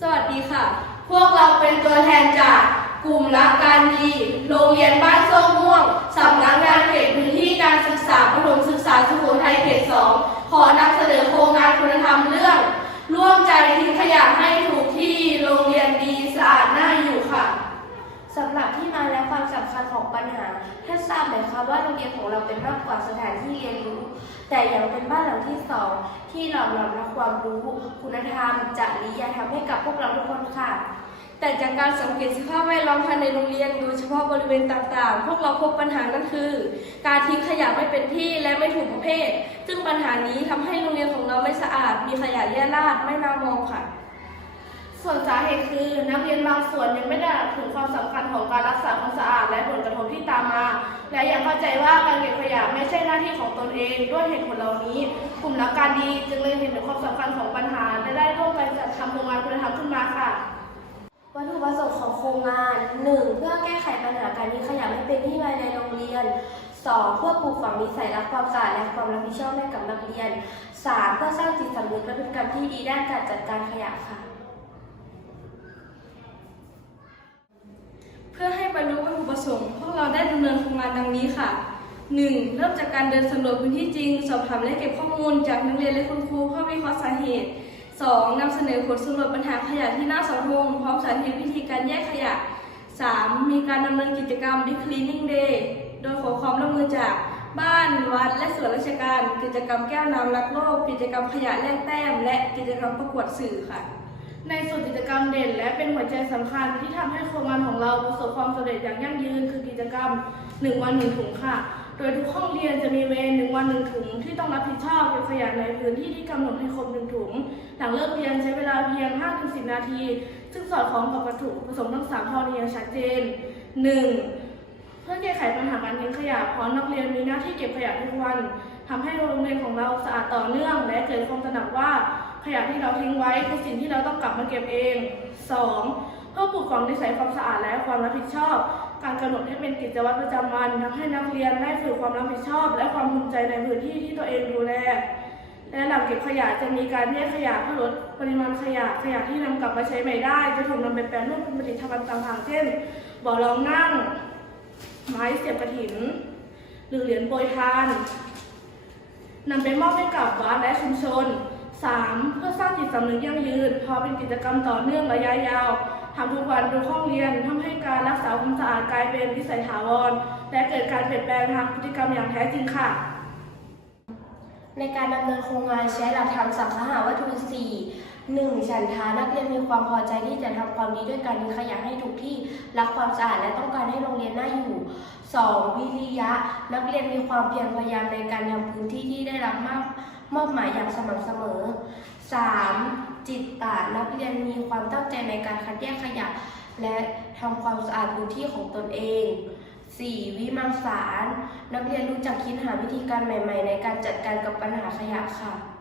สวัสดีค่ะ พวกเราเป็นตัวแทนจากกลุ่มรักการดี โรงเรียนบ้านส้มม่วงสา เรียนของเราเป็นมากกว่าสถานที่เรียนรู้ แต่ยังเป็นบ้านหลังที่สองที่หล่อหลอมและความรู้ คุณธรรมจริยธรรมให้กับพวกเราทุกคนค่ะ แต่จากการสังเกตสภาพแวดล้อมภายในโรงเรียนโดยเฉพาะบริเวณต่างๆ พวกเราพบปัญหานั่นคือ การทิ้งขยะไม่เป็นที่และไม่ถูกประเภท ซึ่งปัญหานี้ทำให้โรงเรียนของเราไม่สะอาด มีขยะแย่ราดไม่น่ามองค่ะ ส่วนสาเหตุคือนักเรียนบางส่วนยังไม่ได้ ถึงความสำคัญของการรักษาความสะอาดและผลกระทบที่ตามมา และยังเข้าใจว่าการเก็บขยะไม่ใช่หน้าที่ของตนเอง ด้วยเหตุผลเหล่านี้กลุ่มนักการดีจึงเลยเห็นถึงความสำคัญของปัญหา และได้ร่วมกันจัดทำโครงงานคุณธรรมขึ้นมาค่ะวัตถุประสงค์ของโครงงาน 1. เพื่อแก้ไขปัญหาการทิ้งขยะไม่เป็นที่ภาในโรงเรียน 2. เพื่อปลูกฝังนิสัยรักความสะอาดและความรับผิดชอบให้กับนักเรียน 3. เพื่อสร้างจิตสำนึกและพฤติกรรมที่ดีด้านการจัดการขยะค่ะ เพื่อให้บรรลุวัตถุประสงค์ พวก เราได้ดำเนินโครงงานดังนี้ค่ะ 1. เริ่มจากการเดินสำรวจพื้นที่จริง สอบถามและเก็บข้อมูลจากนักเรียนและคุณครูเพื่อวิเคราะห์สาเหตุ 2. นำเสนอผลสำรวจปัญหาขยะที่น่าสาธงพร้อมสาธิตวิธีการแยกขยะ 3. มีการดำเนินกิจกรรม Big Cleaning Day โดยขอความร่วมมือจากบ้านวัดและส่วนราชการ กิจกรรมแก้วน้ำรักโลก กิจกรรมขยะแลกแต้ม และกิจกรรมประกวดสื่อค่ะ ในส่วนกิจกรรมเด่นและเป็นหัวใจสำคัญที่ทำให้โครงงานของเราประสบความสำเร็จอย่างยั่งยืนคือกิจกรรม 1 วัน 1 ถุงค่ะ โดยทุกห้องเรียนจะมีเวร1วัน1ถุง ที่ต้องรับผิดชอบเก็บขยะในพื้นที่ที่กำหนดให้ครบ1ถุง หลังเลิกเรียนใช้เวลาเพียง 5-10 นาที ซึ่งสอดคล้องกับวัตถุประสงค์ทั้งสามข้อนี้อย่างชัดเจน 1. เพื่อแก้ไขปัญหาการทิ้งขยะเพราะนักเรียนมีหน้าที่เก็บขยะทุกวันทำให้โรงเรียนของเราสะอาดต่อเนื่อง และเกิดความตระหนักว่า ขยะที่เราทิ้งไว้คือสิ่งที่เราต้องกลับมาเก็บเอง 2. เพื่อปลูกฝังนิสัยความสะอาดและความรับผิดชอบ การกำหนดให้เป็นกิจวัตรประจำวันทำให้นักเรียนได้ฝึกความรับผิดชอบ และความภูมิใจในพื้นที่ที่ตัวเองดูแลและหลังเก็บขยะจะมีการแยกขยะเพื่อลดปริมาณขยะขยะที่นำกลับมาใช้ใหม่ได้ จะถูกนำไปแปรรูปเป็นผลิตภัณฑ์ต่างๆเช่นบ่อรองนั่ง ไม้เสียบกระถิน หรือเหรียญโปรยทานนำไปมอบให้กับวัดและชุมชน 3. เพื่อสร้างจิตสำนึกยั่งยืน พอเป็นกิจกรรมต่อเนื่องระยะยาวทำทุกวันทุกห้องเรียนทำให้การรักษาความสะอาดกลายเป็นวิสัยถาวร และเกิดการเปลี่ยนแปลงทางพฤติกรรมอย่างแท้จริงค่ะ ในการดำเนินโครงงานใช้หลักธรรมสังคหาวัตถุสี่หนึ่งฉันทานักเรียนมีความพอใจที่จะทำความดีด้วยการทิ้งขยะให้ถูกที่รักความสะอาดและต้องการให้โรงเรียนน่าอยู่ 2. วิริยะ นักเรียนมีความเพียรพยายามในการทำพื้นที่ที่ได้รับมอบ มอบหมายอย่างสม่ำเสมอ 3. จิตตานักเรียนมีความตั้งใจในการคัดแยกขยะ และทำความสะอาดพื้นที่ของตนเอง 4. วิมังสาร นักเรียนรู้จักคิดหาวิธีการใหม่ ๆ ในการจัดการกับปัญหาขยะค่ะ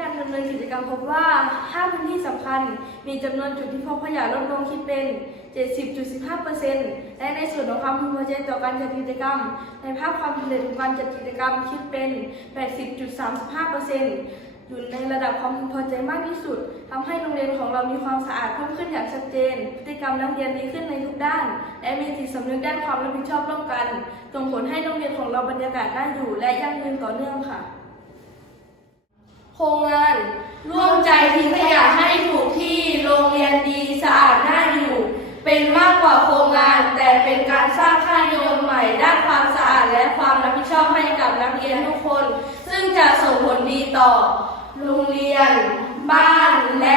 การดำเนินกิจกรรมพบว่า 5 พื้นที่สำคัญ มีจำนวนจุดที่พบขยะลดลงคิดเป็น 70.15%และในส่วนของความพึงพอใจต่อการจัดกิจกรรม ในภาพความสำเร็จของการจัดกิจกรรมคิดเป็น 80.35%อยู่ในระดับความพึงพอใจมากที่สุดทำให้โรงเรียนของเรามีความสะอาดเพิ่มขึ้นอย่างชัดเจน พฤติกรรมนักเรียนดีขึ้นในทุกด้าน และมีจิตสำนึกด้านความรับผิดชอบร่วมกันส่งผลให้โรงเรียนของเราบรรยากาศน่าอยู่ และยั่งยืนต่อเนื่องค่ะ โครงงานร่วมใจทิ้งขยะให้ถูกที่โรงเรียนดีสะอาดน่าอยู่ เป็นมากกว่าโครงงาน แต่เป็นการสร้างค่านิยมใหม่ ด้านความสะอาดและความรับผิดชอบให้กับนักเรียนทุกคน ซึ่งจะส่งผลดีต่อ โรงเรียน บ้านและ